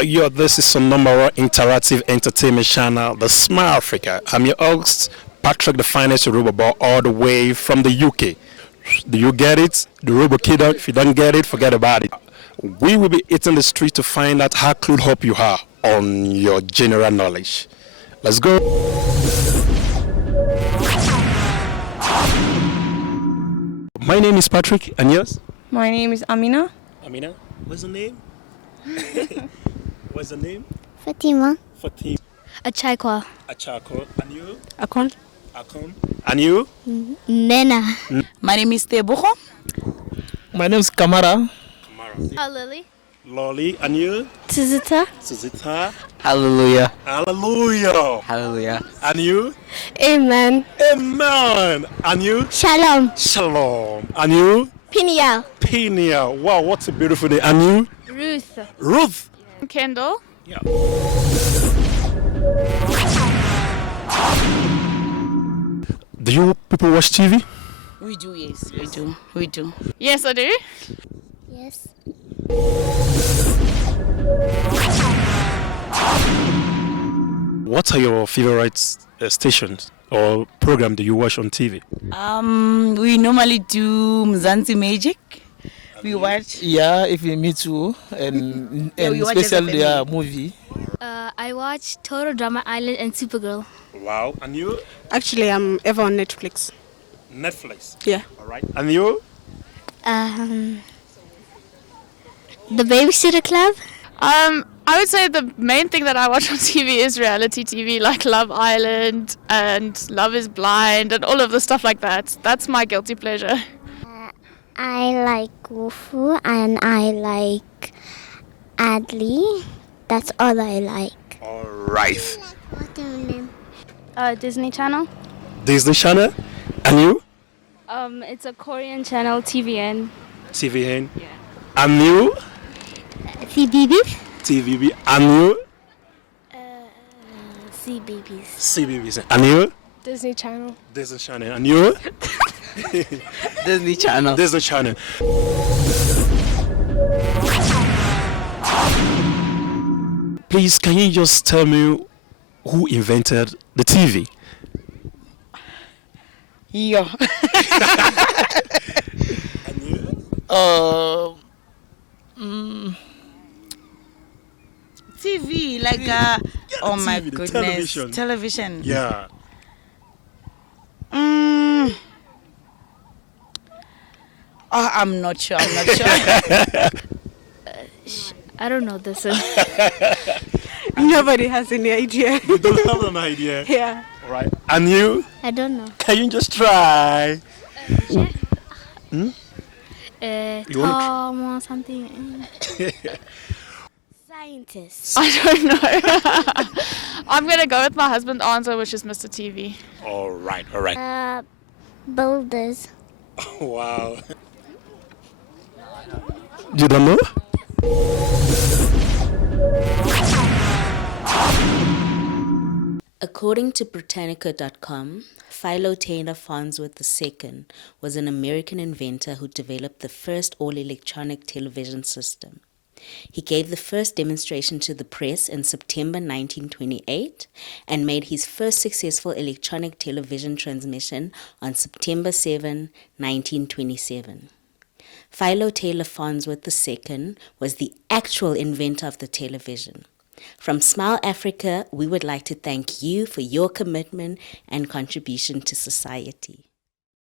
This is some number one interactive entertainment channel, the Smile Africa. I'm your host, Patrick, the finest Yoruba boy, all the way from the UK. Do you get it? The Robo Kid, if you don't get it, forget about it. We will be hitting the street to find out how clued up you are on your general knowledge. Let's go. My name is Patrick, and yours? My name is Amina. Amina, what's the name? What's the name? Fatima. Fatima. Achakwa. Achako. And you? Akon. Akon. And you? Nena. My name is Tebucho. My name is Kamara. Kamara. Lily. Lolly. And you? Tizita. Suzita. Hallelujah. Hallelujah. Hallelujah. And you? Amen. Amen. And you? Shalom. Shalom. And you? Piniel. Penia. Wow, what a beautiful day. And you? Ruth. Ruth. Kendall. Yeah. Do you people watch TV? We do, yes, we do. We do. Yes, I do. Yes. What are your favorite stations or program do you watch on TV? We normally do Mzansi Magic. We watch. Yeah, if you meet too, and Yeah, we watch especially their everything. movie. I watch Total Drama Island and Supergirl. Wow. And you? Actually, I'm ever on Netflix. Netflix. Yeah. All right. And you? The Babysitter Club. I would say the main thing that I watch on TV is reality TV, like Love Island and Love is Blind and all of the stuff like that. That's my guilty pleasure. I like Wufu and I like Adley. That's all I like. All right. What's your name? Disney Channel. Disney Channel. And you? It's a Korean channel, TVN. TVN. Yeah. And you? CBB. TVB. And you? CBBs. CBBC. And you? Disney Channel. Disney Channel. And you? Disney Channel. Disney Channel. Please, can you just tell me who invented the TV? Yeah. And you? TV, like, oh my TV, the goodness. television. Television. Yeah. Oh, I'm not sure. I don't know this one. Nobody has any idea. You don't have an idea. Yeah. All right. And you? I don't know. Can you just try? You wanna Tom or something. Scientist. I don't know. I'm going to go with my husband's answer, which is Mr. TV. All right. All right. Builders. Wow. You don't know? According to Britannica.com, Philo Taylor Farnsworth II was an American inventor who developed the first all-electronic television system. He gave the first demonstration to the press in September 1928 and made his first successful electronic television transmission on September 7, 1927. Philo Taylor Farnsworth II was the actual inventor of the television. From Smile Africa, we would like to thank you for your commitment and contribution to society.